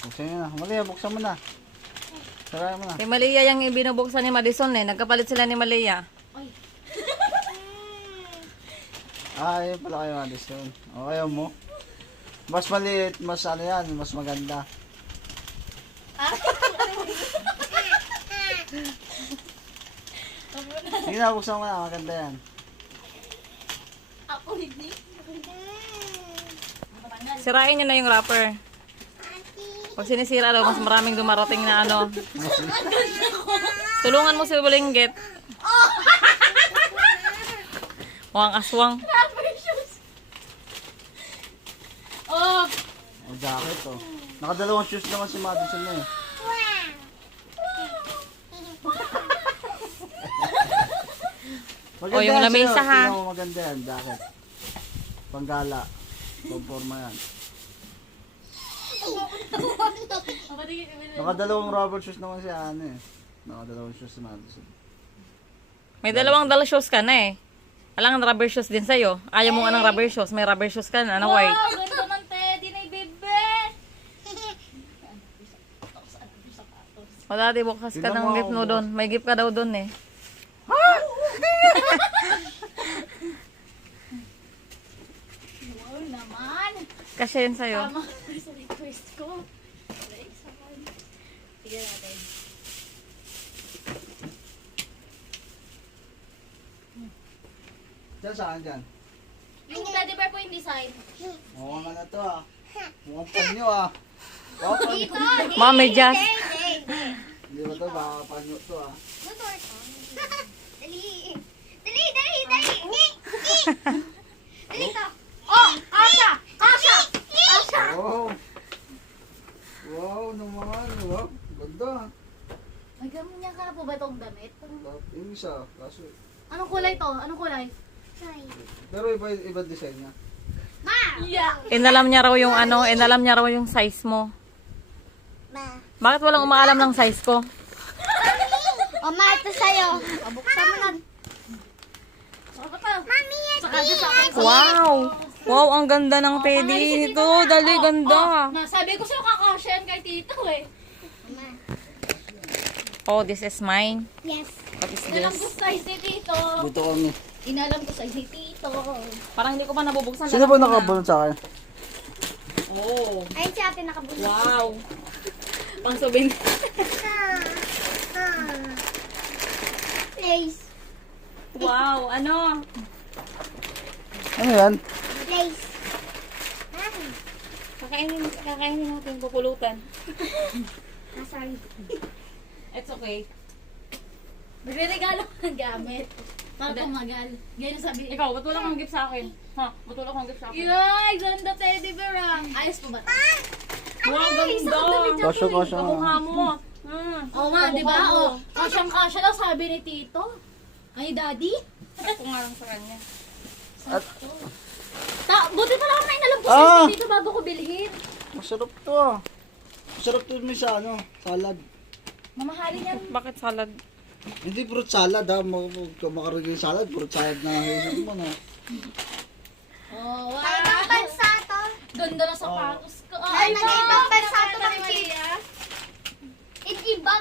Buksan nyo na. Malia, buksan mo na. Sarayan mo na. Si Malia yung binubuksan ni Madison eh. Nagkapalit sila ni Malia. Ayun pala kayo, Madison. O, ayaw mo. Mas maliit, mas ano yan, mas maganda. Sige na, buksan mo na. Maganda yan. Ako hindi. Sirain nyo na yung wrapper. Pag sinisira daw, mas maraming dumarating na ano. Tulungan mo si Bulinggit. Mukhang aswang. Rubber shoes. Oh. O, jacket o. Nakadalawang shoes naman si Madison na eh. Maganda O, yung yan lamesa, sa'yo. ha? Tingnan mo, maganda yan, jacket. Panggala. Pamporma yan. Nakadalawang rubber shoes naman si ano eh. Nakadalawang shoes si Madison. May dalawang dala shoes ka na eh. Alang rubber shoes din sa'yo. Ayaw mo nga ng rubber shoes. May rubber shoes ka na. Ano, white? Wow, ganda ng teddy na bebe. O dati, bukas ka Tingnan ng mo, gift mo doon. May gift ka daw doon eh. Wow naman. Kasi yun sa'yo. Tama sa request ko. Tignan natin. Diyan saan dyan? Yung teddy bear po yung design. Mukhang ano to ah. Mukhang panyo ah. Oh, panyo. Dito. Mami, just. Hindi ba to? Baka panyo to ah. Dali. Dali, dali, dali. Dali to. Oh, Asha! Asha! Asha! Wow. Wow naman. Wow. Ganda. May ganyan ka na po ba itong damit? Yung isa. Kaso. Anong kulay to? Anong kulay? Pero iba design niya. Ma! Yeah! Inalam niya raw yung ano, inalam niya raw yung size mo. Bakit walang umaalam ng size ko? O, ma, ito sa'yo. O, buksan mo na. Saka to. Mami, saka dyan sa akin. Wow! Wow, ang ganda ng teddy nito. Dali, ganda. Sabi ko sa'yo kakasyan kay tito eh. Oh, this is mine. Yes. What is Inalam ko this? size ni tito. Dito kami. Inalam ko size ni tito. Parang hindi ko pa nabubuksan. Sino ba nakabulot sa akin? Oh, Ayun si ate nakabulot. wow. Pang souvenir. Place. Wow, ano? Ano yan? Place. Kakainin natin pupulutan. Sorry. It's okay. Magre-regalo ka ng gamit. Para tumagal. Ganyan sabi. Ikaw, ba't wala kang gift sa akin? Ha? Ba't wala kang gift sa akin? Yay! Ganda teddy bear ah. Ayos po ba? Wow, ganda. Kasya, kasya. Kamukha mo. Oo nga, di ba? Kamukha mo. Oh, kasyang-kasya daw sabi ni tito. Ay, daddy. Ito nga lang sa kanya. Buti pala ako na inalam ko Ah! siya dito bago ko bilhin. Masarap to ah. Masarap to may sa ano, salad. Mamahalin yan. Bakit salad? Hindi fruit salad ha. Makaragay salad, fruit salad na lang isip mo na. Oh, wow. Talagang pansato. Ganda ng sapatos ko. Ay, Ay, nag-ibang pansato Maria. ng It iba